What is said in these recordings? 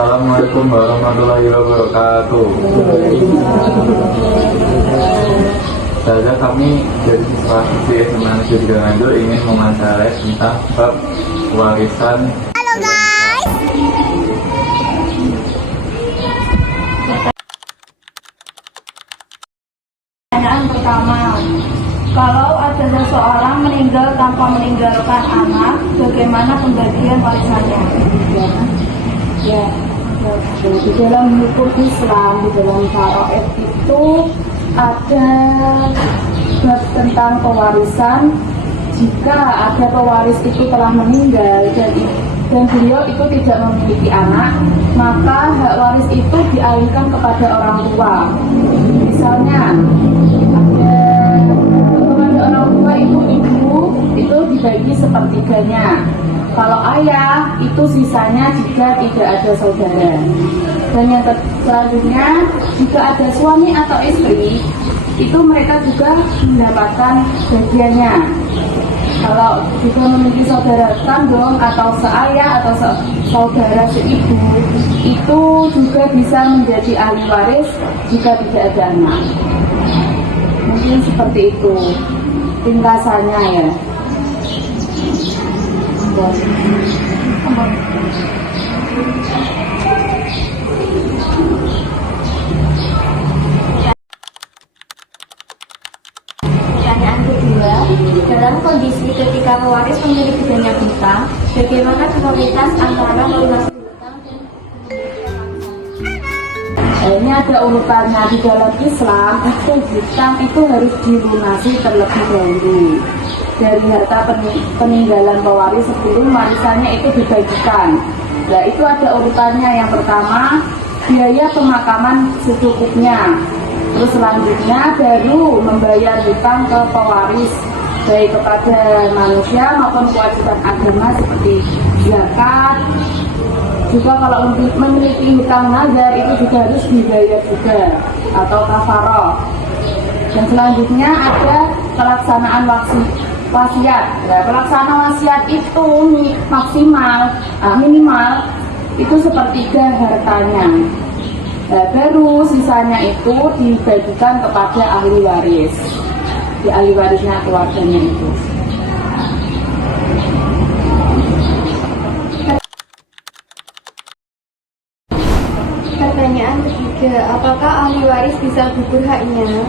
Assalamualaikum warahmatullahi wabarakatuh. Saja kami dari siswa SMA Negeri Sidoarjo ingin mewawancarai tentang bab warisan. Halo guys. Pertanyaan pertama, kalau ada seseorang meninggal tanpa meninggalkan anak, bagaimana pembagian warisannya? Ya, di dalam hukum Islam, di dalam syariat itu ada bab tentang pewarisan. Jika ada pewaris itu telah meninggal dan beliau itu tidak memiliki anak, maka hak waris itu dialihkan kepada orang tua. Misalnya kepada orang tua ibu itu dibagi sepertiganya. Kalau ayah itu sisanya jika tidak ada saudara. Dan yang selanjutnya, jika ada suami atau istri, itu mereka juga mendapatkan bagiannya. Kalau juga memiliki saudara kandung atau seayah atau saudara seibu, itu juga bisa menjadi ahli waris jika tidak ada anak. Mungkin seperti itu ringkasannya ya. Pertanyaan kedua, dalam kondisi ketika pewaris memiliki banyak hutang, bagaimana prioritas antara melunasi hutang dan Ini ada urutannya. Di dalam Islam itu hutang itu harus dilunasi terlebih dahulu dari harta peninggalan pewaris sebelum warisannya itu dibagikan. Nah, itu ada urutannya. Yang pertama, biaya pemakaman secukupnya. Terus selanjutnya baru membayar hutang ke pewaris, baik kepada manusia maupun kewajiban agama seperti zakat. Juga kalau memiliki hutang nazar itu juga harus dibayar juga, atau kafaroh. Dan selanjutnya ada pelaksanaan wasiat. Nah, pelaksanaan wasiat itu maksimal, minimal itu sepertiga hartanya. Nah, baru sisanya itu dibagikan kepada ahli waris, di ahli warisnya keluarganya itu. Pertanyaan ketiga, apakah ahli waris bisa gugur haknya?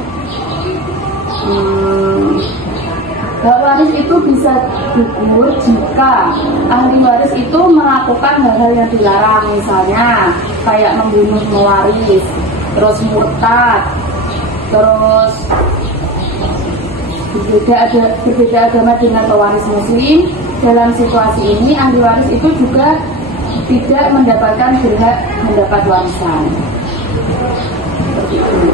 Hak waris itu bisa gugur jika ahli waris itu melakukan hal-hal yang dilarang, misalnya kayak membunuh pewaris, terus murtad, terus berbeda agama dengan pewaris muslim. Dalam situasi ini ahli waris itu juga tidak mendapatkan berhak mendapat warisan. Seperti itu.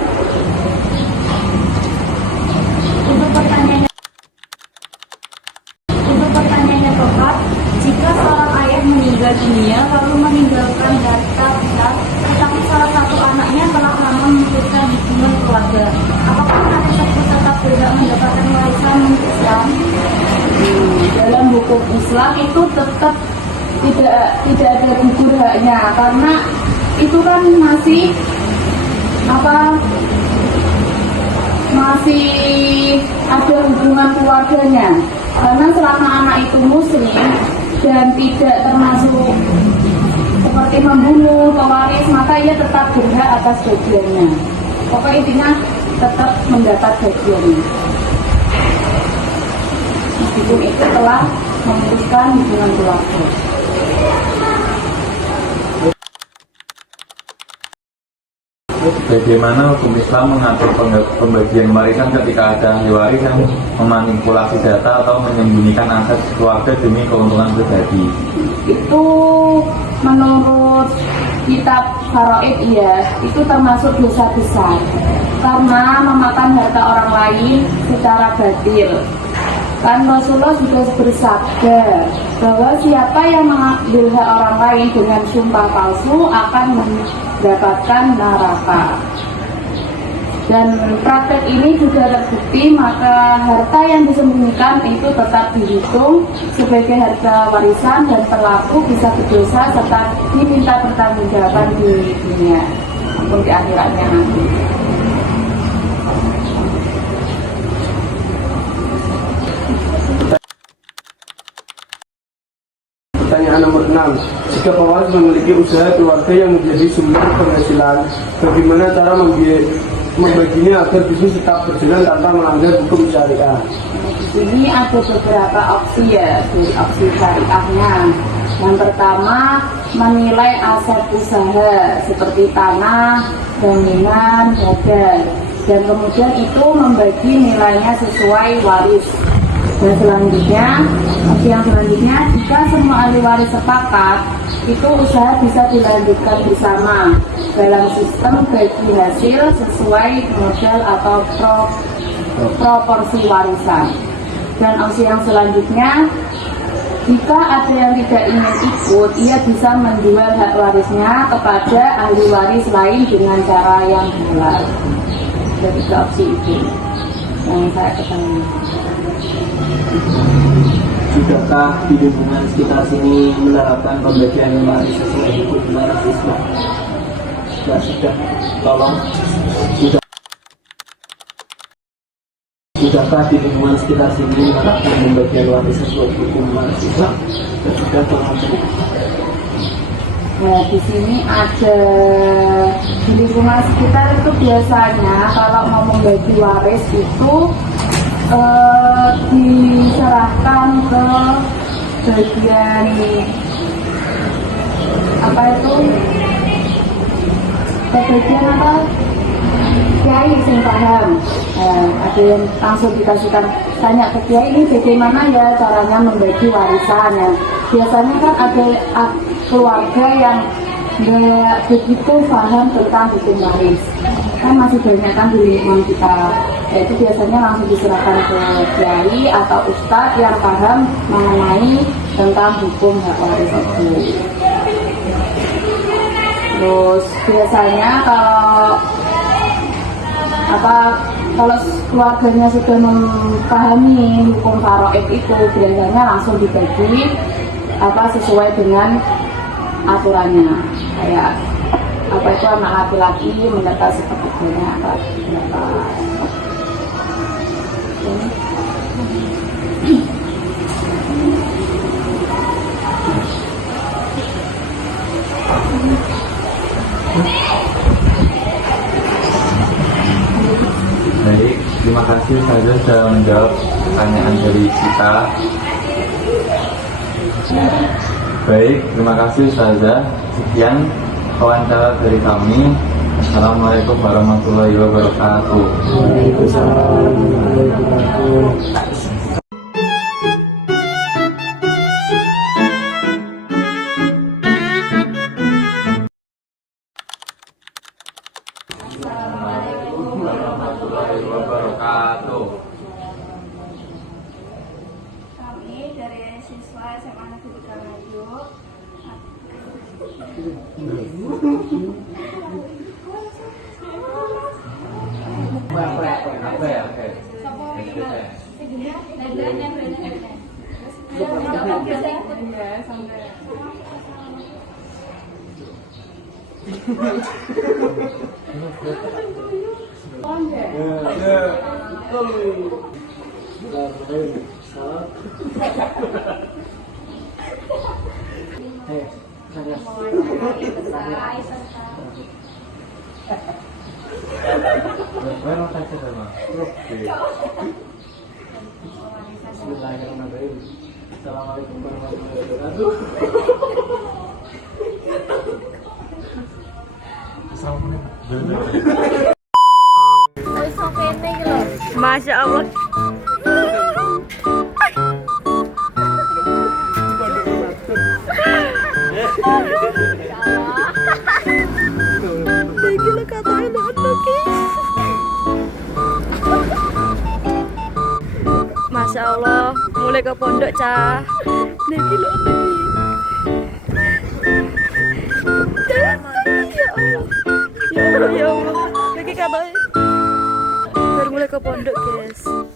Untuk pertanyaannya keempat, jika seorang ayah meninggal dunia lalu meninggalkan harta besar, tetapi salah satu anaknya telah lama memutuskan hubungan keluarga, apakah anak tersebut tetap berhak mendapatkan warisan menurut Islam? Dalam hukum Islam itu tetap tidak ada gugur haknya, karena itu kan masih ada hubungan keluarganya. Karena selama anak itu muslim dan tidak termasuk seperti membunuh pewaris, maka ia tetap berhak atas bagiannya. Pokoknya intinya tetap mendapat bagiannya, meskipun itu telah memutuskan hubungan keluarga. Bagaimana hukum Islam mengatur pembagian warisan ketika ada ahli waris yang memanipulasi data atau menyembunyikan aset keluarga demi keuntungan pribadi? Itu menurut kitab Faraid ya, itu termasuk dosa besar karena memakan harta orang lain secara batil. Kan Rasulullah juga bersabda bahwa siapa yang mengambil hak orang lain dengan sumpah palsu akan mendapatkan neraka. Dan praktek ini juga terbukti, maka harta yang disembunyikan itu tetap dihitung sebagai harta warisan dan pelaku bisa berdosa serta diminta pertanggungjawaban di dunia maupun di akhiratnya nanti. Pertanyaan nomor 6. Jika pewaris memiliki usaha keluarga yang menjadi sumber penghasilan, bagaimana cara membaginya agar bisnis tetap berjalan tanpa melanggar hukum syariah? Ini ada beberapa opsi ya, dari opsi syariahnya. Yang pertama, menilai aset usaha seperti tanah, bangunan, modal, dan kemudian itu membagi nilainya sesuai waris. Dan selanjutnya, opsi yang selanjutnya, jika semua ahli waris sepakat, itu usaha bisa dilanjutkan bersama dalam sistem bagi hasil sesuai modal atau proporsi warisan. Dan opsi yang selanjutnya, jika ada yang tidak ingin ikut, ia bisa menjual hak warisnya kepada ahli waris lain dengan cara yang halal. Jadi tiga opsi itu yang saya ketahui. Sudahkah di lingkungan sekitar sini menerapkan pembagian waris sesuai hukum waris Islam? Sudah. Tolong. Sudahkah di lingkungan sekitar sini menerapkan pembagian waris sesuai hukum waris Islam? Sudah. Tolong. Nah, di sini ada di lingkungan sekitar itu biasanya kalau mau membagi waris itu diserahkan ke bagian apa itu? Ke bagian apa? Kiai yang paham. Ada yang langsung dikasihkan tanya ke kiai ini bagaimana ya caranya membagi warisan ya. Biasanya kan ada keluarga yang nggak begitu paham tentang hukum waris, kan masih banyak kan di lingkungan kita, yaitu biasanya langsung diserahkan ke kiai atau ustadz yang paham mengenai tentang hukum hak waris itu. Terus biasanya kalau keluarganya sudah memahami hukum faraid itu, biasanya langsung dibagi sesuai dengan aturannya, kayak apa itu anak laki-laki menyerta sepertiganya atau berapa. Baik, terima kasih saja sudah menjawab pertanyaan dari kita. Baik, terima kasih Ustazah. Sekian wawancara dari kami. Assalamualaikum warahmatullahi wabarakatuh. Assalamualaikum warahmatullahi wabarakatuh. Kami dari siswa SMA Negeri Kamajo Bismillahirrahmanirrahim. Assalamualaikum warahmatullahi wabarakatuh. Masya Allah. Gila katain lagi. Masya Allah, mulai ke pondok cah. Lagi lo lagi. Ya Allah, ya Allah, ya Allah. Lagi katain. mulai ke pondok guys.